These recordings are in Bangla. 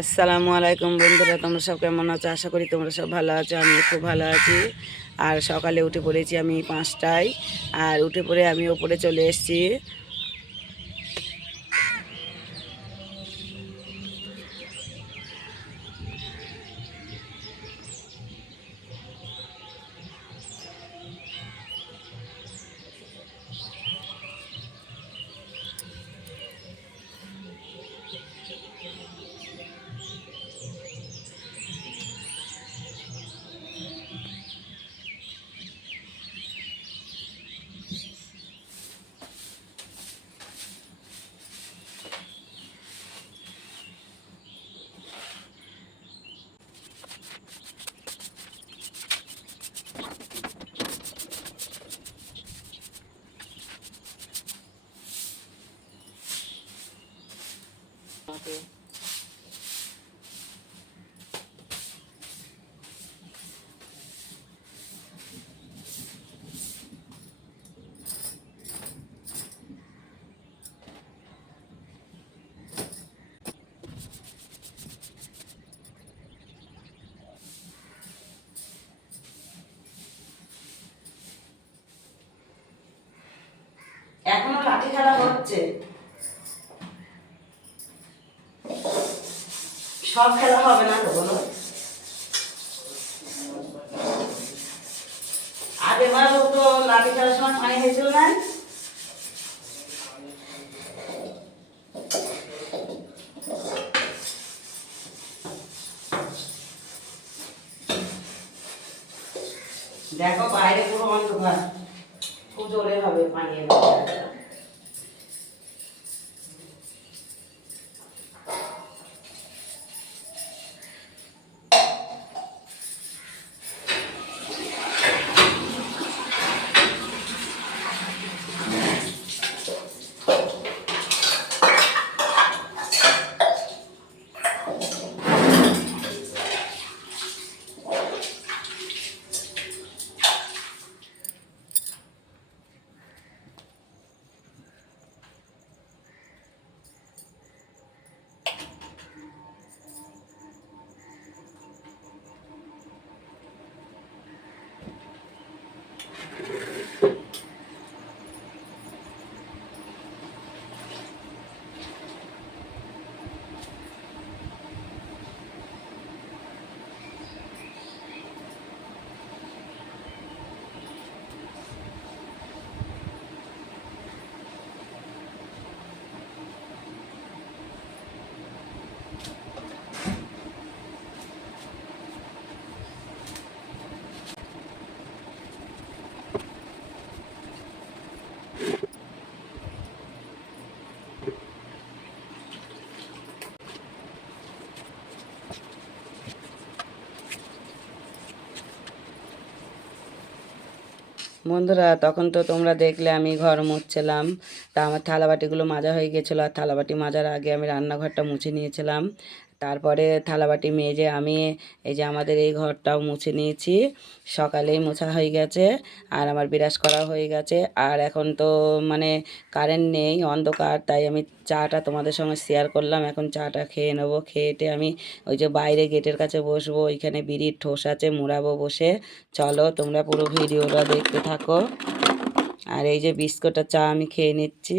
আসসালামু আলাইকুম বন্ধুরা, তোমরা সব কেমন আছো? আশা করি তোমরা সব ভালো আছো আমি খুব ভালো আছি। আর সকালে উঠে পড়েছি আমি পাঁচটায়, আর উঠে পড়ে আমি ওপরে চলে এসেছি। এখনও লাঠি খেলা হচ্ছে। সব খেলা হবে না তো বলো আগের বার তো লাঠি খেলার সময় পানি হয়েছিল না? দেখো বাইরে পুরো অন্ধকার। জোরে হবে পানি বন্ধুরা, তখন তো তোমরা দেখলে আমি ঘর মুছছিলাম। তা আমার থালাবাটিগুলো মাজা হয়ে গেছিল, আর থালাবাটি মাজার আগে আমি রান্নাঘরটা মুছে নিয়েছিলাম। তারপরে থালাবাটি মেজে আমি এই যে আমাদের এই ঘরটাও মুছে নিয়েছি। সকালেই মোছা হয়ে গেছে আর আমার বিরাস করা হয়ে গেছে। আর এখন তো মানে কারেন্ট নেই, অন্ধকার, তাই আমি চাটা তোমাদের সঙ্গে শেয়ার করলাম। এখন চাটা খেয়ে নেব। খেয়েটে আমি ওই যে বাইরে গেটের কাছে বসবো, ওইখানে বিড়ির ঠোস আছে, মুড়াবো বসে। চলো তোমরা পুরো ভিডিওটা দেখতে থাকো। আর এই যে বিস্কুটের চা আমি খেয়ে নিচ্ছি।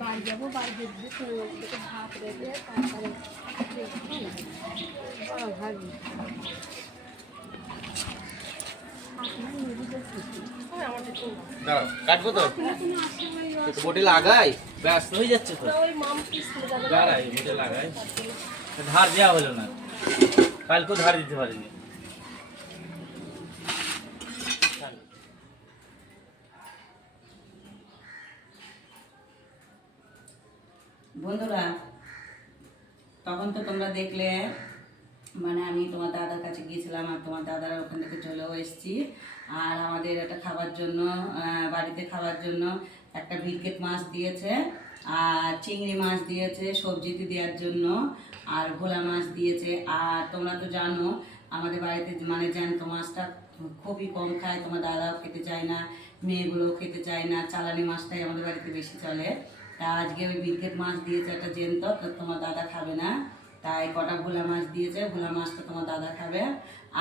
বাড়ি যাব বাড়ি দেখব তো ওদেরকে ভাত রেখে তারপরে বড় ভাবি দাঁড়াও, কাটবো তো? একটু বোটে লাগাই ব্যস্ত হয়ে যাচ্ছে তো। দাঁড়াই বোটে লাগাই। ধার দেওয়া হলো না। কালকেও ধার দিতে পারিনি। বন্ধুরা, তখন তো তোমরা দেখলে মানে আমি তোমার দাদার কাছে গিয়েছিলাম আর তোমার দাদারা ওখান থেকে চলেও এসেছি। আর আমাদের একটা খাবার জন্য বাড়িতে খাবার জন্য একটা ভিরকেট মাছ দিয়েছে, আর চিংড়ি মাছ দিয়েছে সবজিতে দেওয়ার জন্য, আর ভোলা মাছ দিয়েছে। আর তোমরা তো জানো, আমাদের বাড়িতে মানে জ্যান্ত মাছটা খুবই কম খায়, তোমার দাদাও খেতে চায় না, মেয়েগুলোও খেতে চায় না, চালানি মাছটাই আমাদের বাড়িতে বেশি চলে। তা আজকে ওই বিরকেট মাছ দিয়েছে একটা জেন্ত, তো তোমার দাদা খাবে না। তাই কটা ভোলা মাছ দিয়েছে, ভোলা মাছটা তোমার দাদা খাবে।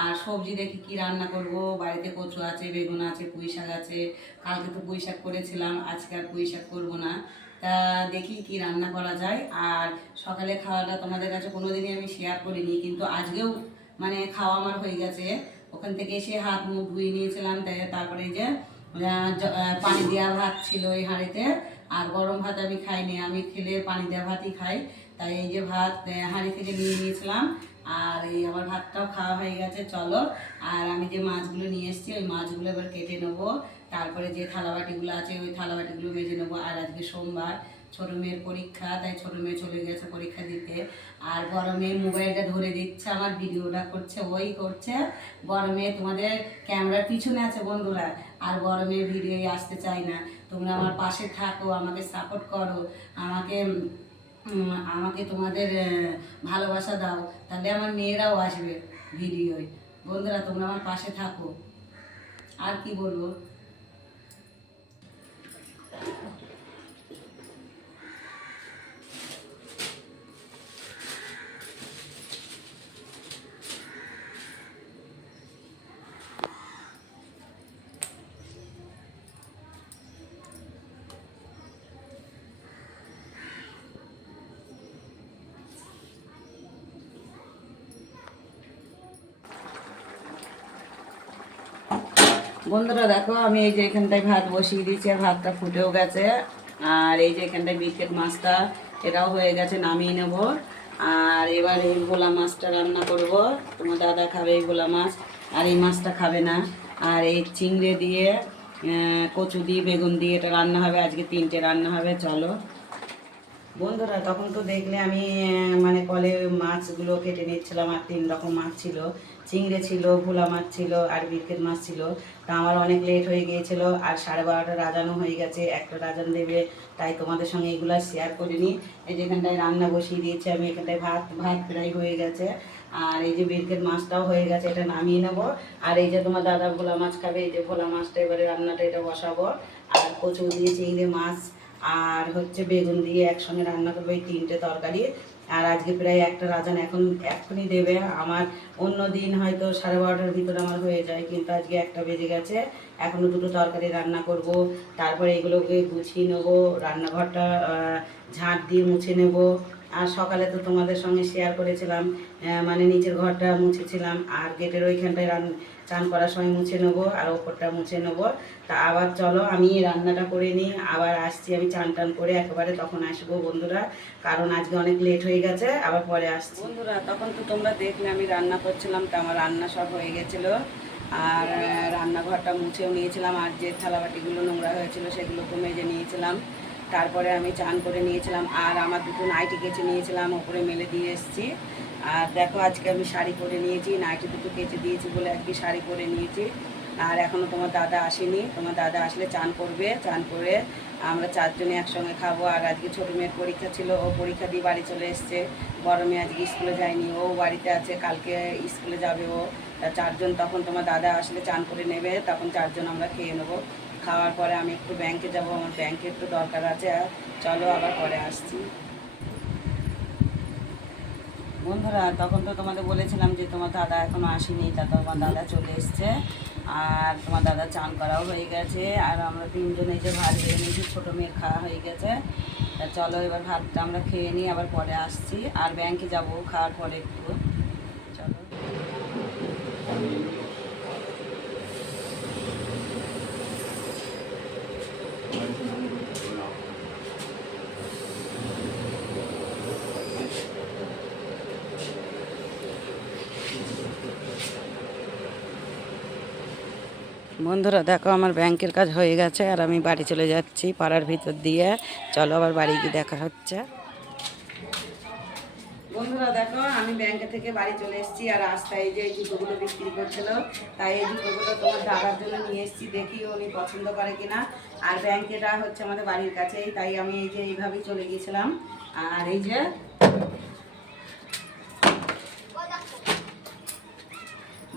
আর সবজি দেখি কি রান্না করব, বাড়িতে কচু আছে, বেগুন আছে, পুঁই শাক আছে। কালকে তো পুঁই শাক করেছিলাম, আজকে আর পুঁই শাক করব না। তা দেখি কি রান্না করা যায়। আর সকালে খাওয়াটা তোমাদের কাছে কোনোদিনই আমি শেয়ার করিনি, কিন্তু আজকেও মানে খাওয়া আমার হয়ে গেছে। ওখান থেকে এসে হাত মুখ ধুয়ে নিয়েছিলাম, তাই তারপরে যে পানি দেওয়া ভাত ছিল ওই হাঁড়িতে। আর গরম ভাত আমি খাইনি, আমি খেলে পানি দেওয়া ভাতই খাই। তাই এই যে ভাত হাঁড়ি থেকে নিয়ে নিয়েছিলাম। আর এই আমার ভাতটাও খাওয়া হয়ে গেছে, চলো। আর আমি যে মাছগুলো নিয়ে এসেছি, ওই মাছগুলো এবার কেটে নেব। তারপরে যে থালাবাটিগুলো আছে, ওই থালাবাটিগুলো মেজে নেব। আর আজকে সোমবার, ছোটো মেয়ের পরীক্ষা, তাই ছোটো মেয়ে চলে গেছে পরীক্ষা দিতে। আর মেয়ে মোবাইলটা ধরে দিচ্ছে, আমার ভিডিওটা করছে, ওই করছে। মেয়ে তোমাদের ক্যামেরার পিছনে আছে বন্ধুরা, আর মেয়ে ভিডিও আসতে চায় না। তোমরা আমার পাশে থাকো, আমাকে সাপোর্ট করো, আমাকে আমাকে তোমাদের ভালোবাসা দাও। তাহলে আমার মেয়েরাও আসবে ভিডিওয়। বন্ধুরা, তোমরা আমার পাশে থাকো। আর কি বলব? বন্ধুরা, দেখো, আমি এই যে এখানটায় ভাত বসিয়ে দিয়েছি আর ভাতটা ফুটেও গেছে। আর এই যে এখানটায় বিকেট মাছটা এটাও হয়ে গেছে, নামিয়ে নেব। আর এবার এই ভোলা মাছটা রান্না করব। তোমার দাদা খাবে এই ভোলা মাছ, আর এই মাছটা খাবে না। আর এই চিংড়ে দিয়ে কচু দিয়ে, বেগুন দিয়ে এটা রান্না হবে। আজকে তিনটে রান্না হবে, চলো। বন্ধুরা, তখন তো দেখলে আমি মানে কলে মাছগুলো কেটে নিচ্ছিলাম আর তিন রকম মাছ ছিল। চিংড়ে ছিল, ভোলা মাছ ছিল, আর বিকেট মাছ ছিল। তা আমার অনেক লেট হয়ে গিয়েছিল আর সাড়ে বারোটা রাজানো হয়ে গেছে, একটা রাজান দেবে, তাই তোমাদের সঙ্গে এগুলো শেয়ার করিনি। এই যে এখানটায় রান্না বসিয়ে দিয়েছি, আমি এখানটায় ভাত ভাত প্রায় হয়ে গেছে। আর এই যে বিরকেট মাছটাও হয়ে গেছে, এটা নামিয়ে নেব। আর এই যে তোমার দাদা ভোলা মাছ খাবে, এই যে ভোলা মাছটা এবারে রান্নাটা এটা বসাবো। আর কচু দিয়ে চিংড়ে মাছ আর হচ্ছে বেগুন দিয়ে একসঙ্গে রান্না করব এই তিনটে তরকারি। আর আজকে প্রায় একটা রাজান এখন এখনই দেবে। আমার অন্য দিন হয়তো সাড়ে বারোটার ভিতরে আমার হয়ে যায়, কিন্তু আজকে একটা বেজে গেছে। এখনও দুটো তরকারি রান্না করব। তারপরে এগুলোকে গুছিয়ে নেব, রান্নাঘরটা ঝাঁট দিয়ে মুছে নেব। আর সকালে তো তোমাদের সঙ্গে শেয়ার করেছিলাম মানে নিচের ঘরটা মুছেছিলাম, আর গেটের ওইখানটায় রান, চান করার সময় মুছে নেব, আর ওপরটা মুছে নেব। তা আবার চলো, আমি রান্নাটা করে নিই, আবার আসছি আমি চান টান করে একেবারে তখন আসব বন্ধুরা, কারণ আজকে অনেক লেট হয়ে গেছে, আবার পরে আসছি। বন্ধুরা, তখন তো তোমরা দেখলে আমি রান্না করছিলাম, তো আমার রান্না সব হয়ে গেছিল, আর রান্নাঘরটা মুছেও নিয়েছিলাম, আর যে থালাবাটিগুলো নোংরা হয়েছিল সেগুলোকে মেজে নিয়েছিলাম। তারপরে আমি চান করে নিয়েছিলাম, আর আমার দুটো নাইটি কেচে নিয়েছিলাম, ওপরে মেলে দিয়ে এসেছি। আর দেখো আজকে আমি শাড়ি পরে নিয়েছি, নাইটি দুটো কেচে দিয়েছি বলে আজকে শাড়ি পরে নিয়েছি। আর এখনও তোমার দাদা আসেনি, তোমার দাদা আসলে চান করবে, চান করে আমরা চারজনে একসঙ্গে খাব। আর আজকে ছোটো মেয়ের পরীক্ষা ছিল, ও পরীক্ষা দিয়ে বাড়ি চলে এসছে। মেয়ে আজকে স্কুলে যায়নি, ও বাড়িতে আছে, কালকে স্কুলে যাবে ও। তা চারজন, তখন তোমার দাদা আসলে চান করে নেবে, তখন চারজন আমরা খেয়ে নেব। খাওয়ার পরে আমি একটু ব্যাংকে যাব, আমার ব্যাংকে একটু দরকার আছে, আর চলো আবার পরে আসছি। বন্ধুরা, তখন তো তোমাদের বলেছিলাম যে তোমার দাদা এখনও আসেনি, তা তোমার দাদা চলে এসছে, আর তোমার দাদা চান করাও হয়ে গেছে, আর আমরা তিনজন এই যে ভাত বেড়ে নিয়েছি, ছোটো মেয়ের খাওয়া হয়ে গেছে। তা চলো এবার ভাতটা আমরা খেয়ে নিই আবার পরে আসছি, আর ব্যাংকে যাব খাওয়ার পরে একটু। চলো। বন্ধুরা, দেখো আমার ব্যাংকের কাজ হয়ে গেছে আর আমি বাড়ি চলে যাচ্ছি পাড়ার ভিতর দিয়ে। চলো আবার বাড়ি গিয়ে দেখা হচ্ছে। বন্ধুরা, দেখো আমি ব্যাংকে থেকে বাড়ি চলে এসেছি আর রাস্তায় এই যে এই জুতোগুলো বিক্রি করছিল, তাই এই জুতোগুলো তোমার দাদার জন্য নিয়ে এসেছি, দেখি উনি পছন্দ করে কিনা। আর ব্যাংকেটা হচ্ছে আমাদের বাড়ির কাছেই, তাই আমি এই যে এইভাবেই চলে গিয়েছিলাম। আর এই যে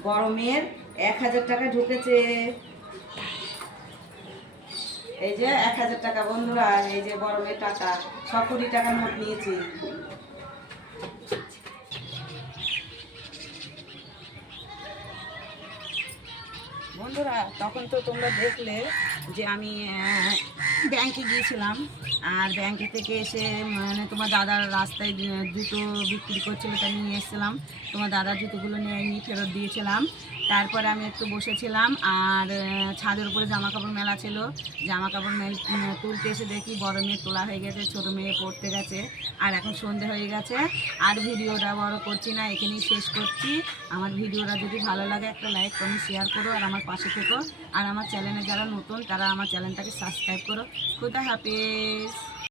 গরমের এক হাজার টাকা ঢুকেছে। এই যে এক হাজার টাকা বন্ধুরা, এই যে গরমের টাকা ছ কোটি টাকার নোট নিয়েছি। বন্ধুরা, তখন তো তোমরা দেখলে যে আমি ব্যাংকে গিয়েছিলাম, আর ব্যাংকে থেকে এসে মানে তোমার দাদার রাস্তায় জুতো বিক্রি করছিল তাই নিয়ে এসেছিলাম। তোমার দাদার জুতোগুলো নিয়ে নিয়ে ফেরত দিয়েছিলাম। তারপরে আমি একটু বসেছিলাম আর ছাদের উপরে জামা কাপড় মেলা ছিল। জামা কাপড় মেল তুলতে এসে দেখি বড় মেয়ে তোলা হয়ে গেছে, ছোটো মেয়ে পড়তে গেছে। আর এখন সন্ধে হয়ে গেছে, আর ভিডিওটা বড় করছি না, এখানেই শেষ করছি। আমার ভিডিওটা যদি ভালো লাগে, একটা লাইক, কমেন্ট শেয়ার করো আর আমার পাশে থেকো। আর আমার চ্যানেলে যারা নতুন, তারা আমার চ্যানেলটাকে সাবস্ক্রাইব করো। খুদা হাফিজ।